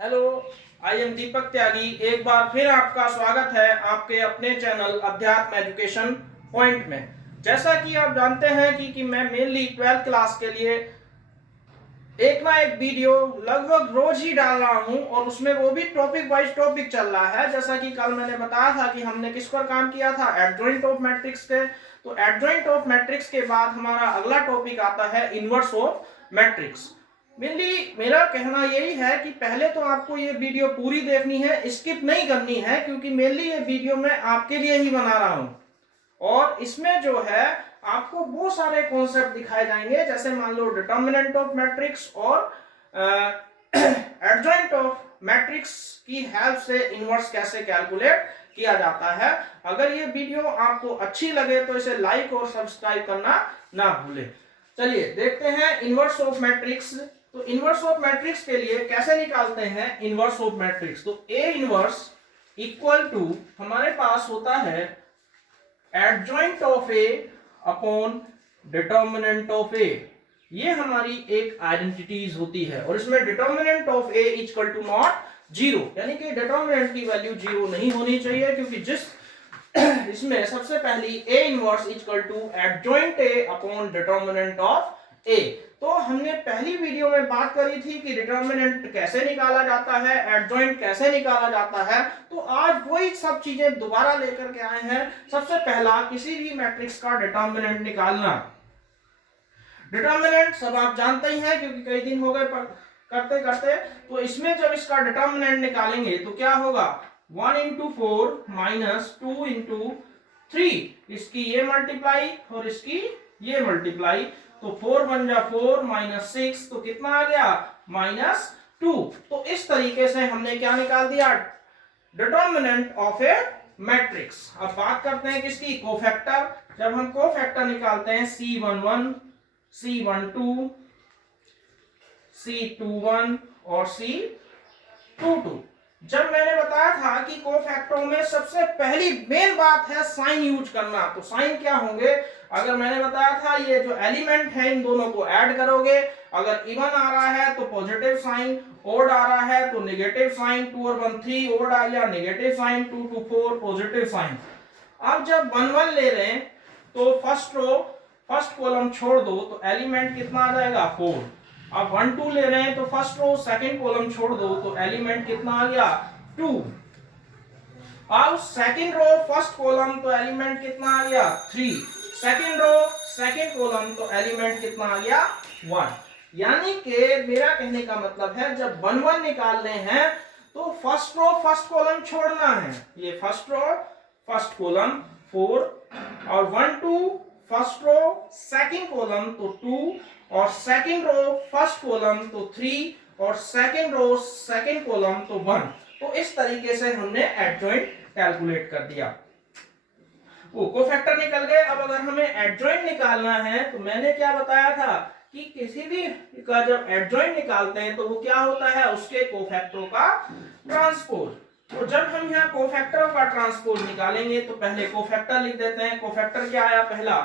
Hello, I am दीपक त्यागी। एक बार फिर आपका स्वागत है आपके अपने चैनल अध्यात्म एजुकेशन पॉइंट में। जैसा कि आप जानते हैं कि मैं मेनली 12th क्लास के लिए एक ना एक वीडियो लगभग रोज ही डाल रहा हूं और उसमें वो भी टॉपिक वाइज टॉपिक चल रहा है। जैसा कि कल मैंने बताया था कि हमने किस पर काम किया था, एडजॉइंट ऑफ मैट्रिक्स के। तो एडजॉइंट ऑफ मैट्रिक्स के बाद हमारा अगला टॉपिक आता है इनवर्स ऑफ मैट्रिक्स। मेनली मेरा कहना यही है कि पहले तो आपको ये वीडियो पूरी देखनी है, स्किप नहीं करनी है, क्योंकि मेनली ये वीडियो मैं आपके लिए ही बना रहा हूं और इसमें जो है आपको बहुत सारे कॉन्सेप्ट दिखाए जाएंगे। जैसे मान लो डिटर्मिनेंट ऑफ मैट्रिक्स और एडजॉइंट ऑफ मैट्रिक्स की हेल्प से इनवर्स कैसे कैलकुलेट किया जाता है। अगर ये वीडियो आपको अच्छी लगे तो इसे लाइक और सब्सक्राइब करना ना भूलें। चलिए देखते हैं इनवर्स ऑफ मैट्रिक्स। तो इनवर्स ऑफ मैट्रिक्स के लिए कैसे निकालते हैं इनवर्स ऑफ मैट्रिक्स। तो ए इनवर्स इक्वल टू हमारे पास होता है adjoint of A upon determinant of A. ये हमारी एक आइडेंटिटीज होती है और इसमें determinant of A equal to not zero, यानी कि डिटर्मिनेंट की वैल्यू जीरो नहीं होनी चाहिए, क्योंकि जिस इसमें सबसे पहली A inverse equal to adjoint A upon determinant of A. तो हमने पहली वीडियो में बात करी थी कि डिटर्मिनेंट कैसे निकाला जाता है, एडजॉइंट कैसे निकाला जाता है। तो आज वही सब चीजें दोबारा लेकर के आए हैं। सबसे पहला किसी भी मैट्रिक्स का डिटर्मिनेंट निकालना। डिटर्मिनेंट सब आप जानते ही हैं, क्योंकि कई दिन हो गए करते करते। तो इसमें जब इसका डिटर्मिनेंट निकालेंगे तो क्या होगा, 1 इंटू 4 माइनस 2 इंटू 3, इसकी ये मल्टीप्लाई और इसकी ये मल्टीप्लाई, तो 4 बन जा 4 माइनस 6, तो कितना आ गया -2। तो इस तरीके से हमने क्या निकाल दिया, डिटर्मिनेंट ऑफ ए मैट्रिक्स। अब बात करते हैं किसकी, कोफैक्टर। जब हम कोफैक्टर निकालते हैं C11, C12, C21 और C22। जब मैंने बताया था कि कोफैक्टरों में सबसे पहली मेन बात है साइन यूज करना। तो साइन क्या होंगे, अगर मैंने बताया था ये जो एलिमेंट है इन दोनों को ऐड करोगे, अगर इवन आ रहा है तो पॉजिटिव साइन, ओड आ रहा है तो नेगेटिव साइन, 2 और 1 3, ओड आ गया नेगेटिव साइन, 2 2 4 पॉजिटिव साइन। अब जब 1 1 ले रहे हैं तो फर्स्ट रो फर्स्ट कॉलम छोड़ दो तो एलिमेंट कितना आ जाएगा 4। अब 1 2 ले रहे हैं तो फर्स्ट रो सेकंड कॉलम छोड़ दो तो एलिमेंट कितना आ गया 2। अब सेकंड रो फर्स्ट कॉलम तो एलिमेंट कितना आ गया 3, सेकंड रो सेकंड कॉलम तो एलिमेंट कितना आ गया 1। यानी कि मेरा कहने का मतलब है जब 1 1 निकालने हैं तो फर्स्ट रो फर्स्ट कॉलम छोड़ना है। ये फर्स्ट रो फर्स्ट कॉलम 4 और 1 2 फर्स्ट रो सेकंड कॉलम तो 2 और सेकंड रो फर्स्ट कॉलम तो 3 और सेकंड रो सेकंड कॉलम तो 1। तो इस तरीके से हमने एडजॉइंट कैलकुलेट कर दिया। वो कोफैक्टर निकल गए। अब अगर हमें एडजॉइंट निकालना है तो मैंने क्या बताया था कि किसी भी का जब एडजॉइंट निकालते हैं तो वो क्या होता है, उसके कोफैक्टरों का ट्रांसपोज। तो जब हम यहाँ कोफैक्टरों का ट्रांसपोज निकालेंगे तो पहले कोफैक्टर लिख देते हैं। कोफैक्टर क्या आया, पहला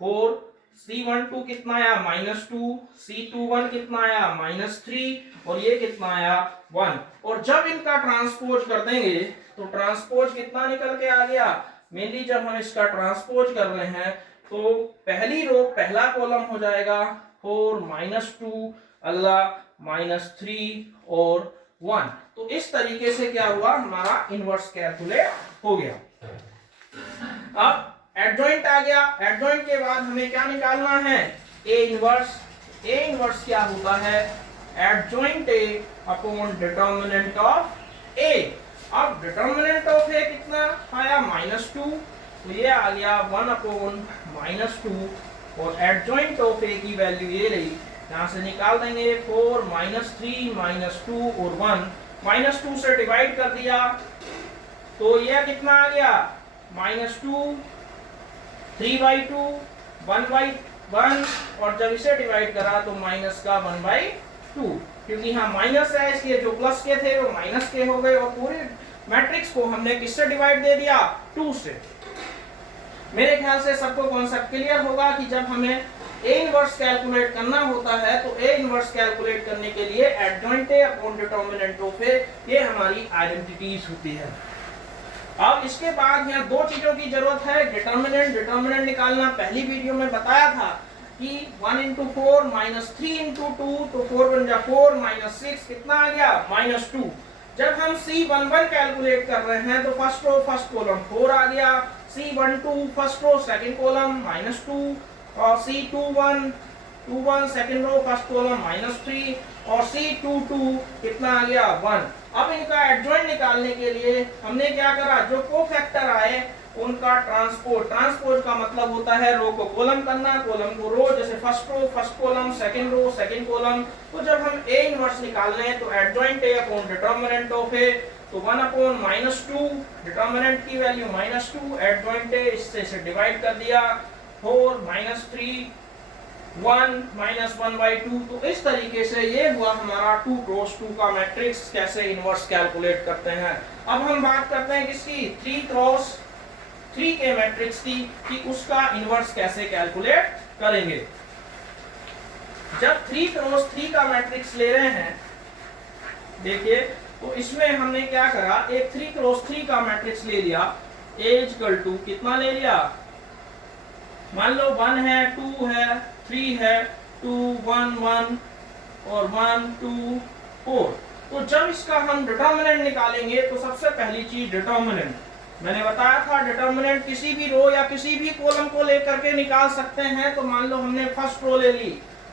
4, C12 कितना आया -2, C21 कितना आया -3 और ये कितना आया 1। और जब इनका ट्रांसपोज कर देंगे तो ट्रांसपोज कितना निकल के आ गया। मेनली जब हम इसका ट्रांसपोज कर रहे हैं तो पहली रो पहला कॉलम हो जाएगा 4 -2 अगला -3 और 1। तो इस तरीके से क्या हुआ, हमारा इनवर्स कैलकुलेट हो गया। अब एडजॉइंट आ गया। एडजॉइंट के बाद हमें क्या निकालना है, ए इनवर्स। ए इनवर्स क्या होता है, adjoint A upon determinant of A. अब डिटर्मिनेंट ऑफ ए कितना आया -2, तो ये आ गया 1 अपॉन -2 और एडजॉइंट ऑफ ए की वैल्यू ये रही, यहां से निकाल देंगे 4 -3 -2 और 1। -2 से डिवाइड कर दिया तो ये कितना आ गया -2, 3/2, 1/1 और जब इसे डिवाइड करा तो माइनस का 1/2, क्योंकि यहाँ माइनस है इसलिए जो प्लस के थे वो माइनस के हो गए और पूरी मैट्रिक्स को हमने किससे डिवाइड दे दिया 2 से। मेरे ख्याल से सबको कॉन्सेप्ट क्लियर होगा कि जब हमें ए इनवर्स कैलकुलेट करना होता है तो ए इनवर्स कैलकुलेट करने के लिए adjoint A upon determinant of A, ये हमारी आइडेंटिटीज होती है। अब इसके बाद यहाँ दो चीजों की जरूरत है। डिटर्मिनेंट निकालना पहली वीडियो में बताया था कि 1 into 4 minus 3 into 2, तो 4 बन जा 4 minus 6 कितना आ गया -2। जब हम C11 कैलकुलेट कर रहे हैं तो फर्स्ट रो फर्स्ट कॉलम 4 आ गया, C12 first row second column -2 और C21 second row first column -3 और C22 कितना आ गया 1। अब इनका एडजॉइंट निकालने के लिए हमने क्या करा, जो कोफैक्टर आए उनका ट्रांसपोज का मतलब होता है रो को कॉलम करना, कॉलम को रो, जैसे first row first column, second row second column. तो जब हम ए इनवर्स निकाल रहे हैं तो adjoint A upon determinant of A, तो 1 अपॉन -2, डिटर्मिनेंट की वैल्यू -2, एडजॉइंट ए इससे डिवाइड कर दिया, 4 -3 1 -1/2। तो इस तरीके से ये हुआ हमारा 2 क्रॉस 2 का मैट्रिक्स कैसे इनवर्स कैलकुलेट करते हैं। अब हम बात करते हैं किसकी, 3 क्रॉस 3 के मैट्रिक्स की, कि उसका इनवर्स कैसे कैलकुलेट करेंगे। जब 3 क्रॉस 3 का मैट्रिक्स ले रहे हैं, देखिए तो इसमें हमने क्या करा, एक 3 क्रॉस 3 का मैट्रिक्स ले लिया, A = कितना ले लिया, मान लो 1 है 2 है 3 है 2 1 1 और 1 2 4। तो जब इसका हम डिटर्मिनेंट निकालेंगे तो सबसे पहली चीज डिटर्मिनेंट, मैंने बताया था डिटर्मिनेंट किसी भी रो या किसी भी कॉलम को लेकर के निकाल सकते हैं। तो मान लो हमने फर्स्ट रो ले ली,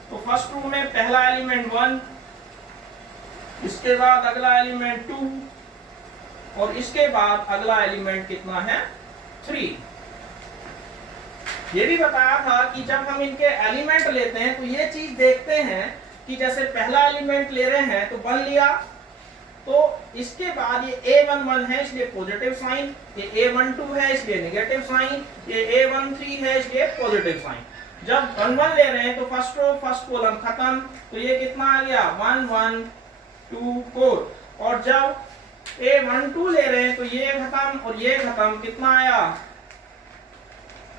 तो फर्स्ट रो में पहला एलिमेंट 1, इसके बाद अगला एलिमेंट 2 और इसके बाद अगला एलिमेंट कितना है 3। ये भी बताया था कि जब हम इनके एलिमेंट लेते हैं तो ये चीज देखते हैं कि जैसे पहला एलिमेंट ले रहे हैं तो 1 लिया, तो इसके बाद ये A11 है इसलिए पॉजिटिव साइन, ये A12 है इसलिए नेगेटिव साइन, ये A13 है इसलिए पॉजिटिव साइन। जब 1 1 ले रहे हैं तो फर्स्ट रो फर्स्ट कॉलम खत्म, तो ये कितना आ गया 1 1 2 4। और जब A12 ले रहे हैं तो ये खत्म और ये खत्म, कितना आया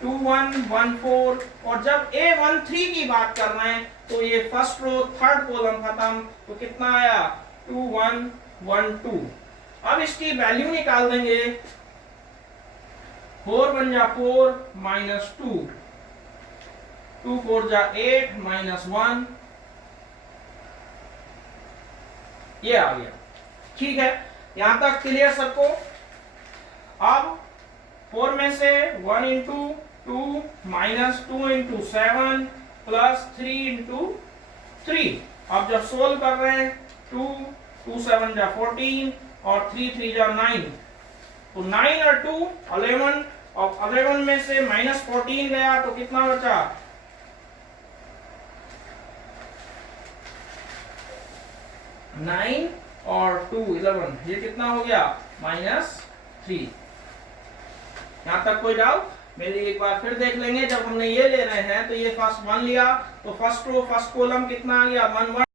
2 1 1 4। और जब A13 की बात कर रहे हैं तो ये फर्स्ट रो थर्ड कॉलम खत्म, तो कितना आया 2 1 1 2। अब इसकी वैल्यू निकाल देंगे, 4 बन जा 4 -2, 2 4 जा 8 -1, ये आ गया। ठीक है, यहां तक क्लियर सबको। अब 4 में से 1 into 2 -2 into 7 plus 3 into 3। अब जब सोल्व कर रहे हैं 2 7 जा 14 और 3 3 जा 9, तो 9 और 2 11, और 11 में से -14 गया तो कितना बचा 9 और 2 11, ये कितना हो गया -3। यहां तक कोई डाउट? मेरी एक बार फिर देख लेंगे। जब हमने ये ले रहे हैं तो ये फर्स्ट 1 लिया, तो फर्स्ट रो फर्स्ट कॉलम कितना आ गया 1 1